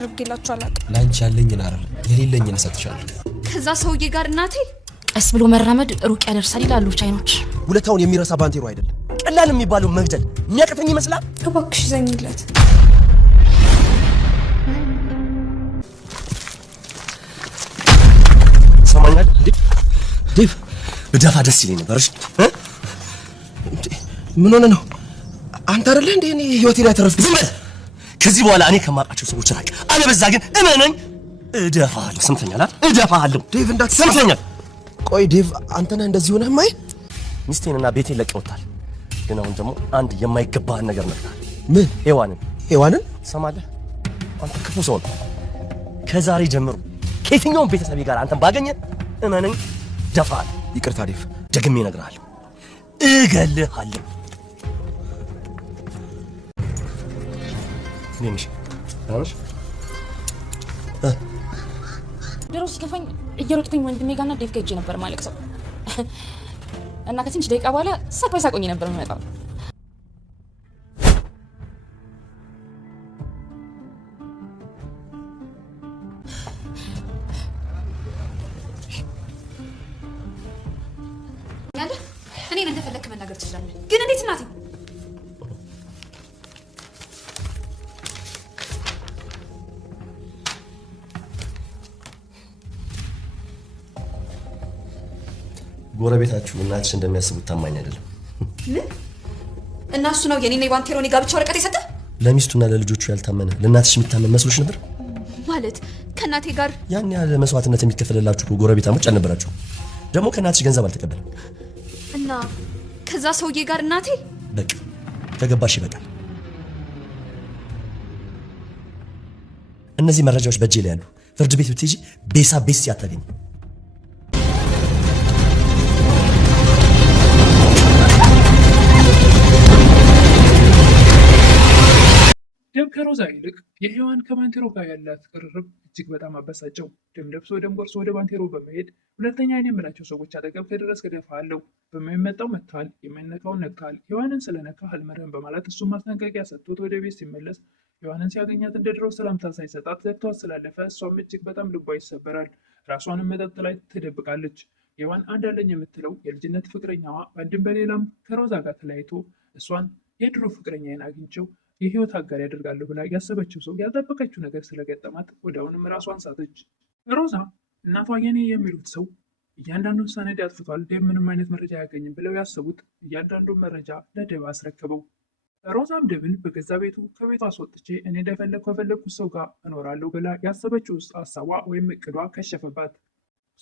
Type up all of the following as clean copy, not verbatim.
አድርጌላችሁ አላውቅም። ላንቺ ያለኝን አይደል የሌለኝን እሰጥሻለሁ። ከዛ ሰውዬ ጋር እናቴ ቀስ ብሎ መራመድ ሩቅ ያደርሳል ይላሉ ቻይኖች። ውለታውን የሚረሳ ባንቴሮ አይደለም። ቀላል የሚባለው መግደል የሚያቅተኝ ይመስላል። እባክሽ ዘኝለት። ሰማኛል እንዴ ዴቭ በደፋ ደስ ይለኝ ነበር። እሺ ምን ሆነ ነው? አንተ አይደለ እንዴ እኔ ህይወቴን ያተረፍኩት? ዝም በል። ከዚህ በኋላ እኔ ከማውቃቸው ሰዎች ራቅ። አለበዛ ግን እመነኝ እደፋሃለሁ። ሰምተኛል አይደል? እደፋሃለሁ። ዴቭ እንዳትሰምተኛል። ቆይ ዴቭ አንተ ነህ እንደዚህ ሆነህ ማይ ሚስቴንና ቤቴን ለቀውታል። ግን አሁን ደግሞ አንድ የማይገባህን ነገር ነግረሃል። ምን? ሔዋንን ሰማለህ? አንተ ክፉ ሰው ነህ። ከዛሬ ጀምሮ ከየትኛውም ቤተሰቤ ጋር አንተን ባገኘ እመነኝ እደፋሃለሁ። ይቅርታ ዴቭ፣ ደግሜ እነግርሃለሁ፣ እገልሃለሁ። ነሽ ታውሽ ድሮ ሲከፋኝ እየሮጥኩኝ ወንድሜ ጋርና ዴቭ ጋር ሄጄ ነበር ማለት ነው። እና ከትንሽ ደቂቃ በኋላ ሳቆኝ ነበር የምመጣው። ያለ እኔን እንደፈለክ መናገር ትችላለህ፣ ግን እንዴት እናቴ ጎረቤታችሁ እናትሽ እንደሚያስቡት ታማኝ አይደለም። ምን? እና እሱ ነው የኔና የባንቴሮን ጋብቻ ወረቀት የሰጠ? ለሚስቱና ለልጆቹ ያልታመነ ለእናትሽ የሚታመን መስሎሽ ነበር? ማለት ከእናቴ ጋር ያን ያለ መስዋዕትነት የሚከፈልላችሁ ጎረቤታሞች አልነበራችሁ? ደግሞ ከእናትሽ ገንዘብ አልተቀበለም እና ከዛ ሰውዬ ጋር እናቴ በቃ ከገባሽ ይበቃል። እነዚህ መረጃዎች በእጄ ላይ ያሉ። ፍርድ ቤት ብትሄጂ ቤስ ያታገኝ። ደም ከሮዛ ይልቅ የሔዋን ከባንቴሮ ጋር ያላት ቅርርብ እጅግ በጣም አበሳጨው። ደም ለብሶ ደም ቆርሶ ወደ ባንቴሮ በመሄድ ሁለተኛ አይን የምላቸው ሰዎች አጠገብ ከደረስክ እደፋሃለሁ፣ በማይመጣው መጥተሃል፣ የማይነካውን ነክተሃል፣ ሔዋንን ስለነካህ አልምርህም በማለት እሱም ማስጠንቀቂያ ሰጥቶት ወደ ቤት ሲመለስ ሔዋንን ሲያገኛት እንደ ድሮው ሰላምታ ሳይሰጣት ዘግቷት ስላለፈ እሷም እጅግ በጣም ልቧ ይሰበራል። ራሷንም መጠጥ ላይ ትደብቃለች። ሔዋን አንድ አለኝ የምትለው የልጅነት ፍቅረኛዋ በአንድም በሌላም ከሮዛ ጋር ተለያይቶ እሷን የድሮ ፍቅረኛዬን አግኝቼው የህይወት አጋር ያደርጋለሁ ብላ ያሰበችው ሰው ያልጠበቀችው ነገር ስለገጠማት ወዲያውንም ራሷን ሳተች። ሮዛ እናቷ የኔ የሚሉት ሰው እያንዳንዱን ሰነድ ያጥፍቷል፣ ዴቭ ምንም አይነት መረጃ አያገኝም ብለው ያሰቡት እያንዳንዱን መረጃ ለዴቭ አስረከበው። ሮዛም ዴቭን በገዛ ቤቱ ከቤቷ አስወጥቼ እኔ እንደፈለግኩ ከፈለግኩት ሰው ጋር እኖራለሁ ብላ ያሰበችው ሀሳቧ ወይም እቅዷ ከሸፈባት።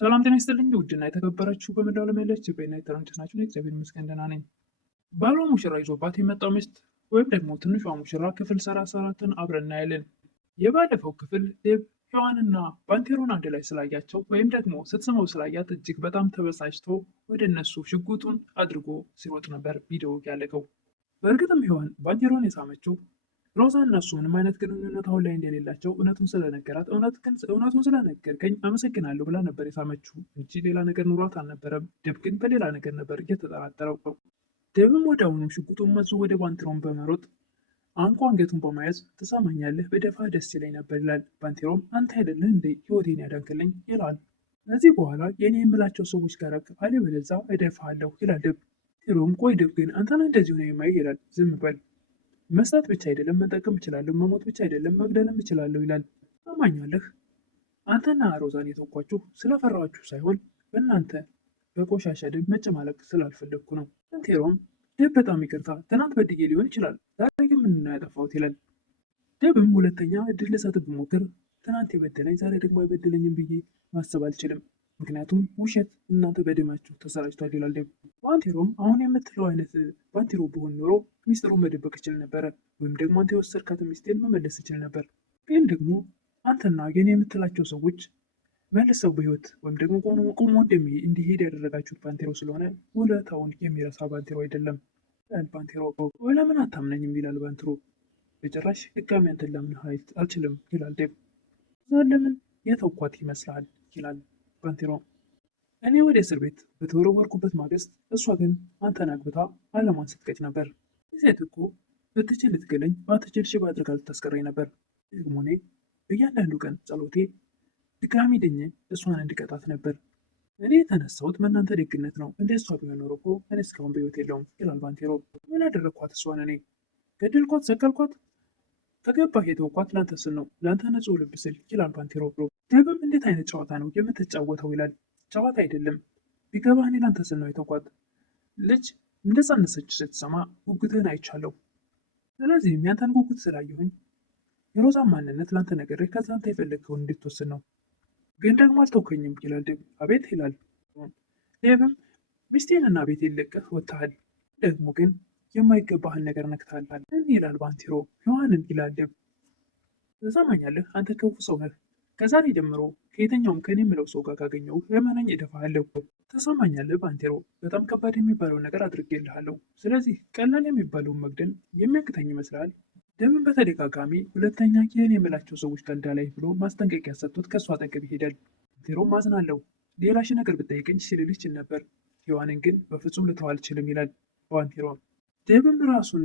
ሰላም ጤና ይስጥልኝ ውድና የተከበራችሁ በመላው ዓለም ያላችሁ ኢትዮጵያና ኤርትራውያን ናችሁ። እግዚአብሔር ይመስገን ደህና ነኝ። ባሏ ሙሽራ ይዞባት የመጣው ሚስት ወይም ደግሞ ትንሿ ሙሽራ ክፍል 34ን አብረን እናያለን። የባለፈው ክፍል ዴቭ ሔዋንና ባንቴሮን አንድ ላይ ስላያቸው ወይም ደግሞ ስትስመው ስላያት እጅግ በጣም ተበሳጭቶ ወደ እነሱ ሽጉጡን አድርጎ ሲሮጥ ነበር ቪዲዮ ያለቀው። በእርግጥም ሔዋን ባንቴሮን የሳመችው ሮዛ እና እሱ ምንም አይነት ግንኙነት አሁን ላይ እንደሌላቸው እውነቱን ስለነገራት እውነቱን ስለነገርከኝ አመሰግናለሁ ብላ ነበር የሳመችው እንጂ ሌላ ነገር ኑሯት አልነበረም። ዴቭ ግን በሌላ ነገር ነበር እየተጠራጠረው። ዴቭም ወዲያውኑ ሽጉጡን መዞ ወደ ባንቴሮን በመሮጥ አንቆ አንገቱን በመያዝ ትሰማኛለህ በደፋ ደስ ይለኝ ነበር ይላል። ባንቴሮም አንተ አይደለህ እንዴ ህይወቴን ያዳንክልኝ ይላል። ከዚህ በኋላ የኔ የምላቸው ሰዎች ጋር አለበለዚያ እደፋለሁ ይላል ዴቭ። ባንቴሮም ቆይ ዴቭ ግን አንተን እንደዚህ ሆነ የማይ ይላል። ዝም በል፣ መስጠት ብቻ አይደለም መጠቀም እችላለሁ፣ መሞት ብቻ አይደለም መግደልም እችላለሁ ይላል። ትሰማኛለህ አንተና ሮዛን የተውኳችሁ ስለፈራኋችሁ ሳይሆን በእናንተ በቆሻሻ ደም መጨማለቅ ስላልፈለግኩ ነው። ባንቴሮም ዴቭ በጣም ይቅርታ፣ ትናንት በድዬ ሊሆን ይችላል፣ ዛሬ ግን ምን ነው ያጠፋሁት ይላል። ዴቭም ሁለተኛ እድል ልሰጥ ብሞክር ትናንት የበደለኝ ዛሬ ደግሞ አይበድለኝም ብዬ ማሰብ አልችልም፣ ምክንያቱም ውሸት እናንተ በደማችሁ ተሰራጭቷል ይላል ዴቭ። ባንቴሮም አሁን የምትለው አይነት ባንቴሮ ብሆን ኖሮ ሚስጥሩን መደበቅ እችል ነበረ፣ ወይም ደግሞ አንተ የወሰድካትን ሚስቴን መመለስ እችል ነበር። ግን ደግሞ አንተና የኔ የምትላቸው ሰዎች መልሰው በህይወት ወይም ደግሞ ቆሞ እንዲሄድ ያደረጋችሁት ባንቴሮ ስለሆነ ውለታውን የሚረሳ ባንቴሮ አይደለም ይላል ባንቴሮ። ለምን አታምነኝም ይላል ባንቴሮ። በጭራሽ ድጋሚ አንተን ላምንህ አልችልም ይላል ዴቭ። ለምን የተውኳት ይመስላል ይላል ባንቴሮ። እኔ ወደ እስር ቤት በተወረወርኩበት ማግስት እሷ ግን አንተን አግብታ አለማን ስትቀጭ ነበር። ሴት እኮ ብትችል ልትገለኝ ባትችል ሽባ አድርጋ ልታስቀረኝ ነበር። ደግሞ እኔ በእያንዳንዱ ቀን ጸሎቴ ድጋሚ ድኜ እሷን እንድቀጣት ነበር። እኔ የተነሳሁት በእናንተ ደግነት ነው። እንደ እሷ ቢሆን ኖሮ እኮ እኔ እስካሁን በሕይወት የለውም ይላል ባንቴሮ። ምን አደረግኳት? እሷን እኔ ገደልኳት? ሰቀልኳት? ከገባህ የተውኳት ለአንተ ስል ነው፣ ለአንተ ንጹሕ ልብ ስል ይላል ባንቴሮ። ዴቭም እንዴት አይነት ጨዋታ ነው የምትጫወተው ይላል። ጨዋታ አይደለም፣ ቢገባህ እኔ ለአንተ ስል ነው የተውኳት። ልጅ እንደጸነሰች ስትሰማ ጉጉትህን አይቻለሁ። ስለዚህም ያንተን ጉጉት ስላየሁኝ የሮዛን ማንነት ለአንተ ነግሬ ከዛ አንተ የፈለግከውን እንድትወስን ነው። ግን ደግሞ አልተውከኝም ይላል ዴቭ። አቤት ይላል ዴቭም። ሚስቴንና ቤቴን ለቀህ ወጥተሃል፣ ደግሞ ግን የማይገባህን ነገር ነክተሃል ይላል ባንቴሮ። ሔዋንን ይላል ዴቭ። ትሰማኛለህ? አንተ ክፉ ሰው ነህ። ከዛሬ ጀምሮ ከየትኛውም ከኔ የምለው ሰው ጋር ካገኘው የመነኝ እደፋሃለሁ። ትሰማኛለህ ባንቴሮ? በጣም ከባድ የሚባለውን ነገር አድርጌልሃለሁ። ስለዚህ ቀላል የሚባለውን መግደል የሚያቅተኝ ይመስላል? ዴቭን በተደጋጋሚ ሁለተኛ ይህን የምላቸው ሰዎች ጋር እንዳላይ ብሎ ማስጠንቀቂያ ሰጥቶት ከእሱ አጠገብ ይሄዳል። ባንቴሮም አዝናለሁ፣ ሌላ ሺህ ነገር ብጠይቀኝ ልልህ ይችል ነበር፣ ሔዋንን ግን በፍጹም ልተው አልችልም ይላል ባንቴሮ። ዴቭም ራሱን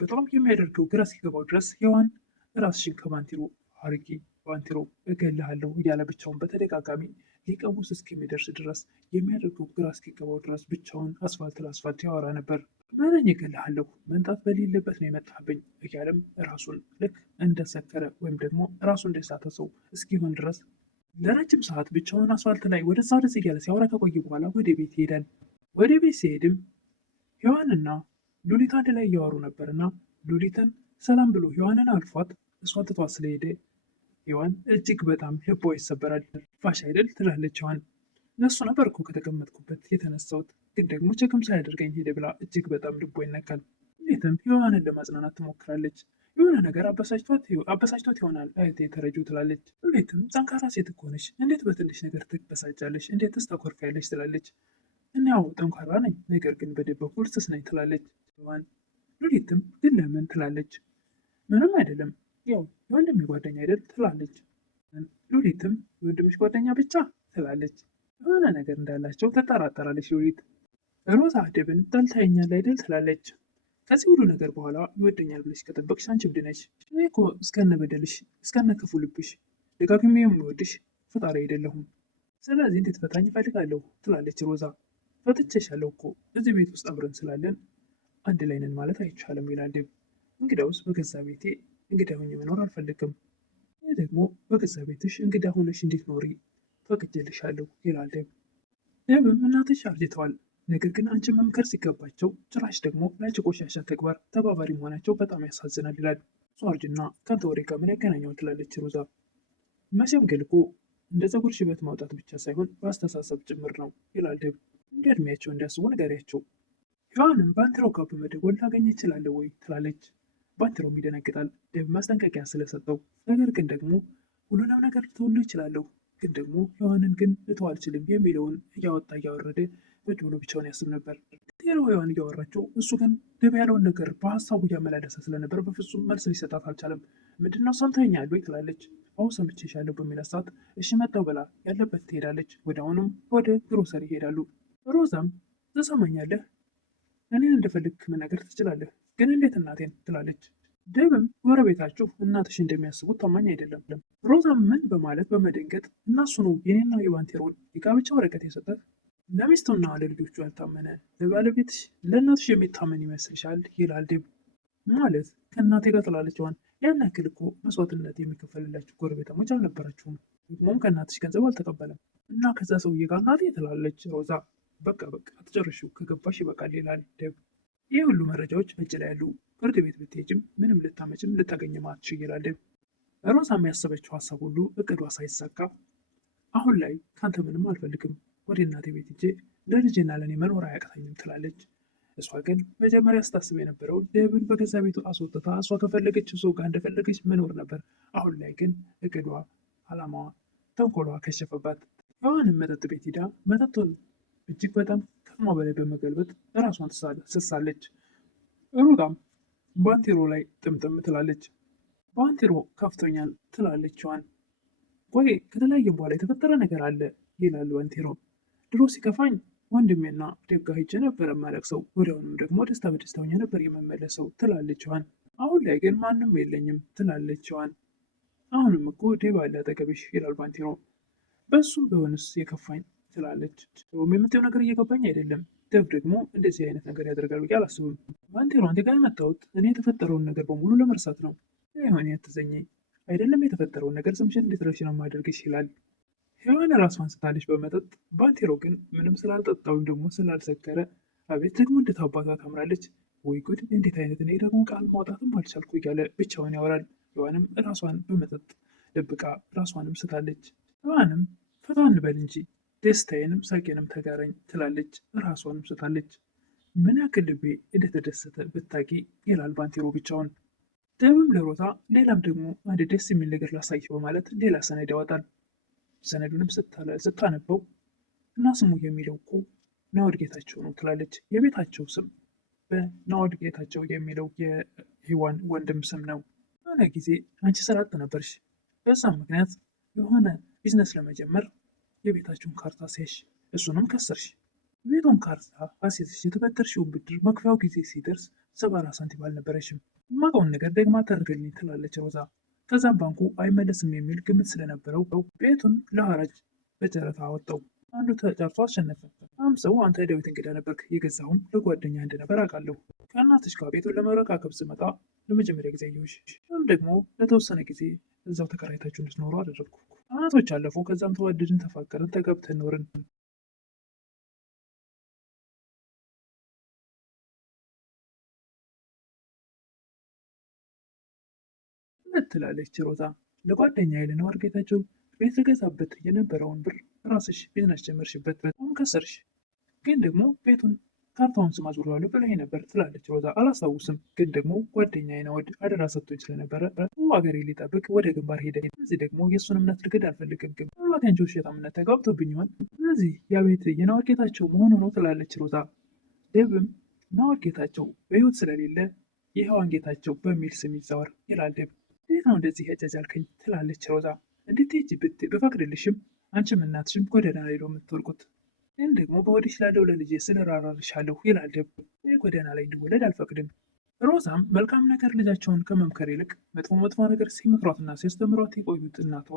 በጣም የሚያደርገው ግራ እስኪገባው ድረስ ሔዋን ራስሽን ከባንቴሮ አርቂ፣ ባንቴሮ እገልሃለሁ እያለ ብቻውን በተደጋጋሚ ሊቀውስ እስከሚደርስ ድረስ የሚያደርገው ግራ እስኪገባው ድረስ ብቻውን አስፋልት ለአስፋልት ያወራ ነበር። ምንኝ እገልሃለሁ፣ መንጣት በሌለበት ነው የመጣብኝ እያለም ራሱን ልክ እንደሰከረ ወይም ደግሞ ራሱ እንደሳተ ሰው እስኪሆን ድረስ ለረጅም ሰዓት ብቻውን አስፋልት ላይ ወደዛ ወደዚህ እያለ ሲያወራ ከቆየ በኋላ ወደ ቤት ይሄዳል። ወደ ቤት ሲሄድም ሔዋንና ሉሊት አንድ ላይ እያወሩ ነበርና ሉሊትን ሰላም ብሎ ሔዋንን አልፏት እሷን ትቷት ስለሄደ ሔዋን እጅግ በጣም ልቧ ይሰበራል። ፋሽ አይደል ትላለች ሔዋን። ለእሱ ነበር እኮ ከተቀመጥኩበት የተነሳሁት፣ ግን ደግሞ ቸክም ሳያደርገኝ ሄደ ብላ እጅግ በጣም ልቧ ይነካል። ሉሊትም ሔዋንን ለማጽናናት ትሞክራለች። የሆነ ነገር አበሳጭቷት ይሆናል እህቴ ተረጂው ትላለች። ሉሊትም ጠንካራ ሴት እኮ ነሽ፣ እንዴት በትንሽ ነገር ትበሳጫለሽ? እንዴትስ ታኮርፊያለሽ? ትላለች። እኔ ያው ጠንካራ ነኝ፣ ነገር ግን በደብ በኩል ስስ ነኝ ትላለች ሔዋን። ሉሊትም ግን ለምን ትላለች። ምንም አይደለም፣ ያው የወንድሜ ጓደኛ አይደል ትላለች። ሉሊትም የወንድምሽ ጓደኛ ብቻ ትላለች። የሆነ ነገር እንዳላቸው ትጠራጠራለች ሉሊት። ሮዛ ዴቭን ጠልታኛል አይደል ትላለች። ከዚህ ሁሉ ነገር በኋላ ይወደኛል ብለሽ ከጠበቅሽ አንቺ እብድ ነሽ። እኔ እኮ እስከነ በደልሽ እስከነ ክፉ ልብሽ ደጋግሜ የሚወድሽ ፈጣሪ አይደለሁም። ስለዚህ እንዴት ፈታኝ እፈልጋለሁ ትላለች ሮዛ። ፈትቼሻለሁ እኮ እዚህ ቤት ውስጥ አብረን ስላለን አንድ ላይ ነን ማለት አይቻልም ይላል ዴቭ። እንግዳውስ በገዛ ቤቴ እንግዳ ሆኜ መኖር አልፈልግም። ይህ ደግሞ በገዛ ቤትሽ እንግዳ ሆነሽ እንድትኖሪ ፈቅጄልሻለሁ ይላል ዴቭ። ዴቭም እናትሽ አርጅተዋል፣ ነገር ግን አንቺ መምከር ሲገባቸው ጭራሽ ደግሞ ለአንቺ ቆሻሻ ተግባር ተባባሪ መሆናቸው በጣም ያሳዝናል ይላል። እሱ አርጅና ከአንተ ወሬ ጋር ምን ያገናኘዋል ትላለች ሮዛ። መሸምገል እኮ እንደ ፀጉር ሽበት ማውጣት ብቻ ሳይሆን በአስተሳሰብ ጭምር ነው ይላል ዴቭ። እንደ እድሜያቸው እንዲያስቡ ንገሪያቸው። ሔዋንም ባንቴሮ ጋር በመደወል ላገኝ እችላለሁ ወይ ትላለች። ባንቴሮም ይደነግጣል ዴቭ ማስጠንቀቂያ ስለሰጠው። ነገር ግን ደግሞ ሁሉንም ነገር ልተውልህ እችላለሁ፣ ግን ደግሞ ሔዋንን ግን ልተው አልችልም የሚለውን እያወጣ እያወረደ ቁጭ ብሎ ብቻውን ያስብ ነበር። ቴሮ ሔዋን እያወራቸው፣ እሱ ግን ዴቭ ያለውን ነገር በሀሳቡ እያመላለሰ ስለነበር በፍጹም መልስ ሊሰጣት አልቻለም። ምንድነው ሰምተኸኛል ወይ ትላለች። አዎ ሰምቼሻለሁ በሚላት ሰዓት እሺ መጣሁ ብላ ያለበት ትሄዳለች። ወዲያውኑም ወደ ግሮሰሪ ይሄዳሉ። ሮዛም ትሰማኛለህ፣ እኔን እንደፈልግ መናገር ትችላለህ፣ ግን እንዴት እናቴን ትላለች። ዴቭም ጎረቤታችሁ እናትሽ እንደሚያስቡት ታማኝ አይደለም። ሮዛም ምን በማለት በመደንገጥ እናሱ ነው የኔና የባንቴሮን የጋብቻ ወረቀት የሰጠህ ለሚስቱና ለልጆቹ ያልታመነ ለባለቤትሽ ለእናትሽ የሚታመን ይመስልሻል? ይላል ዴቭ። ማለት ከእናቴ ጋር ትላለች ሔዋን። ያን ያክል እኮ መስዋዕትነት የሚከፈልላችሁ ጎረቤታሞች አልነበራችሁም፣ ደግሞም ከእናትሽ ገንዘብ አልተቀበለም እና ከዛ ሰውዬ ጋር እናቴ ትላለች ሮዛ። በቃ አትጨርሺው፣ ከገባሽ ይበቃል ይላል ዴቭ። ይህ ሁሉ መረጃዎች በእጅ ላይ ያሉ፣ ፍርድ ቤት ብትሄጂም ምንም ልታመጭም ልታገኝም አትችይ ይላል ዴቭ። ሮዛ የሚያሰበችው ሀሳብ ሁሉ እቅዷ ሳይሳካ አሁን ላይ ከአንተ ምንም አልፈልግም፣ ወደ እናቴ ቤት ሄጄ ለልጄና ለእኔ መኖር አያቅተኝም ትላለች። እሷ ግን መጀመሪያ ስታስብ የነበረው ዴቭን በገዛ ቤቱ አስወጥታ እሷ ከፈለገችው ሰው ጋር እንደፈለገች መኖር ነበር። አሁን ላይ ግን እቅዷ፣ አላማዋ፣ ተንኮሏ ከሸፈባት። ሔዋንም መጠጥ ቤት ሂዳ መጠጡን እጅግ በጣም ከአቅሟ በላይ በመገልበጥ ራሷን ትስሳለች። ሩጣም ባንቴሮ ላይ ጥምጥም ትላለች። ባንቴሮ ከፍቶኛል ትላለች ሔዋን። ቆይ ከተለያየም በኋላ የተፈጠረ ነገር አለ ይላል ባንቴሮ። ድሮ ሲከፋኝ ወንድሜና ዴቭ ጋር ሄጄ ነበር የማለቅሰው፣ ወዲያውኑም ደግሞ ደስታ በደስታ ሆኜ ነበር የምመለሰው ትላለች ሔዋን። አሁን ላይ ግን ማንም የለኝም ትላለች ሔዋን። አሁንም እኮ ዴቭ አለ አጠገብሽ ይላል ባንቴሮ። በእሱም ቢሆንስ የከፋኝ ትላለች። ሮም የምትየው ነገር እየገባኝ አይደለም። ዴቭ ደግሞ እንደዚህ አይነት ነገር ያደርጋል ብዬ አላስብም። ባንቴሮ አንተ ጋር የመጣሁት እኔ የተፈጠረውን ነገር በሙሉ ለመርሳት ነው። ይሆን ያትዘኝ አይደለም የተፈጠረውን ነገር ስምሽን እንድትረሺ ነው ማደርግሽ ይላል። ሔዋን ራሷን ስታለች በመጠጥ ባንቴሮ ግን ምንም ስላልጠጣ ወይም ደግሞ ስላልሰከረ አቤት ደግሞ እንዴት አባቷ ታምራለች፣ ወይ ጉድ እንዴት አይነት እኔ ደግሞ ቃል ማውጣትም አልቻልኩ እያለ ብቻውን ያወራል። ሔዋንም ራሷን በመጠጥ ደብቃ ራሷንም ስታለች። ሔዋንም ፈታ እንበል እንጂ ደስታዬንም ሳቄንም ተጋራኝ ትላለች። ራሷንም ስታለች። ምን ያክል ልቤ እንደተደሰተ ብታቂ ይላል ባንቴሮ ብቻውን። ዴቭም ለሮዛ ሌላም ደግሞ አንድ ደስ የሚል ነገር ላሳይሽ በማለት ሌላ ሰነድ ያወጣል። ሰነዱንም ስታነበው እና ስሙ የሚለው እኮ ናኦድ ጌታቸው ነው ትላለች። የቤታቸው ስም በናኦድ ጌታቸው የሚለው የሔዋን ወንድም ስም ነው። የሆነ ጊዜ አንቺ ስራ አጥ ነበርሽ። በዛም ምክንያት የሆነ ቢዝነስ ለመጀመር የቤታችሁን ካርታ ሲያሽ እሱንም ከሰርሽ። ቤቱን ካርታ አስይዘሽ የተበደርሽውን ብድር መክፈያው ጊዜ ሲደርስ 70 ሳንቲም አልነበረሽም። የማውቀውን ነገር ደግማ ታደርግልኝ ትላለች ሮዛ። ከዛም ባንኩ አይመለስም የሚል ግምት ስለነበረው ቤቱን ለሐራጅ በጨረታ አወጣው። አንዱ ተጫርቶ አሸነፈ። ሰው አንተ ዳዊት እንግዳ ነበርክ፣ የገዛሁም ለጓደኛ እንደነበር አውቃለሁ። ከእናትሽ ጋር ቤቱን ለመረካከብ ስመጣ ለመጀመሪያ ጊዜ አየሁሽ። ደግሞ ለተወሰነ ጊዜ እዛው ተከራይታችሁ እንድትኖሩ አደረግኩ። አመቶች አለፉ። ከዛም ተዋደድን፣ ተፋቀርን፣ ተጋብተን ኖርን። ትላለች ሮዛ። ለጓደኛዬ ለናኦድ ጌታቸው ቤት ልገዛበት የነበረውን ብር ራስሽ ቢዝነስ ጀመርሽበት፣ አሁን ከሰርሽ። ግን ደግሞ ቤቱን ካርታውን ስም አዙሬዋለሁ ብለኸኝ ነበር ትላለች ሮዛ። አላስታውስም፣ ግን ደግሞ ጓደኛዬ ናኦድ አደራ ሰጥቶኝ ስለነበረ ሀገሬ ሊጠብቅ ወደ ግንባር ሄደ። እዚህ ደግሞ የእሱን እምነት ልክድ አልፈልግም። ግን ምናልባት ያንቺ ውሸታምነት ተጋብቶብኝ ይሆን? ስለዚህ ያ ቤት የናኦድ ጌታቸው መሆኑ ነው ትላለች ሮዛ። ዴቭም ናኦድ ጌታቸው በህይወት ስለሌለ የሔዋን ጌታቸው በሚል ስም ይዛወር ይላል ዴቭ። እንዴት ነው እንደዚህ ያጃጃልከኝ? ትላለች ሮዛ። እንድትሄጂ ብፈቅድልሽም አንቺም እናትሽም ጎዳና ላይ ነው የምትወድቁት። ግን ደግሞ በሆድሽ ላለው ለልጄ ስለራራልሻለሁ ይላል ዴቭ። ጎዳና ላይ እንድወለድ አልፈቅድም። ሮዛም መልካም ነገር ልጃቸውን ከመምከር ይልቅ መጥፎ ነገር ሲመክሯትና ሲያስተምሯት የቆዩት እናቷ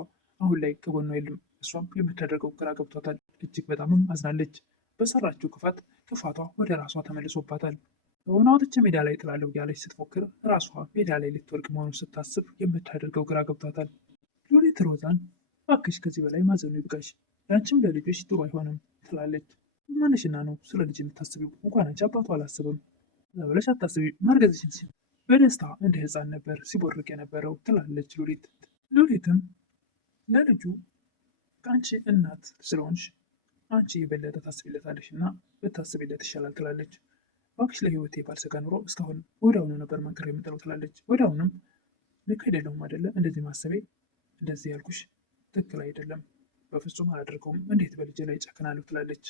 አሁን ላይ ከጎኗ የለም። እሷም የምታደርገው ግራ ገብቷታል። እጅግ በጣምም አዝናለች። በሰራችው ክፋቷ ወደ ራሷ ተመልሶባታል። በሆነ ወጥቼ ሜዳ ላይ ጥላለሁ ያለች ስትፎክር ራሷ ሜዳ ላይ ልትወድቅ መሆኑን ስታስብ የምታደርገው ግራ ገብቷታል። ሉሊት ሮዛን እባክሽ ከዚህ በላይ ማዘኑ ይብቃሽ፣ ለአንቺም ለልጆች ጥሩ አይሆንም ትላለች። ማንሽና ነው ስለ ልጅ የምታስቢው? እንኳን አንቺ አባቱ አላስብም ብለሽ አታስቢ። ማርገዝሽን ሲል በደስታ እንደ ሕፃን ነበር ሲቦርቅ የነበረው ትላለች ሉሊት። ሉሊትም ለልጁ ከአንቺ እናት ስለሆንሽ አንቺ የበለጠ ታስቢለታለሽ እና ብታስቢለት ይሻላል ትላለች። እባክሽ ለህይወቴ ባልሰጋ ኑሮ እስካሁን ወዲያውኑ ነበር መንከር የምጥለው ትላለች። ወዲያውኑም ልክ አይደለሁም አይደለ? እንደዚህ ማሰቤ፣ እንደዚህ ያልኩሽ ትክክል አይደለም፣ በፍጹም አላደርገውም። እንዴት በልጄ ላይ ጨክናለሁ ትላለች።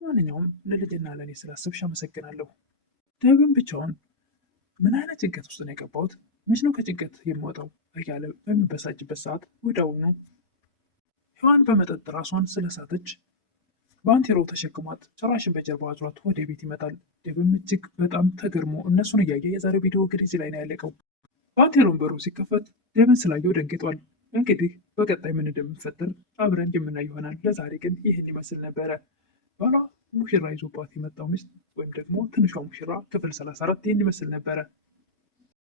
ማንኛውም ለልጅና ለእኔ ስላስብሽ አመሰግናለሁ። ዴቭም ብቻውን ምን አይነት ጭንቀት ውስጥ ነው የገባሁት? መች ነው ከጭንቀት የምወጣው? እያለ በሚበሳጭበት ሰዓት ወዲያውኑ ሔዋን በመጠጥ ራሷን ስለሳተች ባንቴሮ ተሸክሟት ጭራሽን በጀርባ አዙሯት ወደ ቤት ይመጣል። ዴቭም እጅግ በጣም ተገርሞ እነሱን እያየ የዛሬው ቪዲዮ እንግዲህ እዚህ ላይ ነው ያለቀው። ባንቴሮን በሩ ሲከፈት ዴቭን ስላየው ደንግጧል። እንግዲህ በቀጣይ ምን እንደምንፈጠር አብረን የምናይ ይሆናል። ለዛሬ ግን ይህን ይመስል ነበረ። ባሏ ሙሽራ ይዞባት የመጣው ሚስት ወይም ደግሞ ትንሿ ሙሽራ ክፍል 34 ይህን ይመስል ነበረ።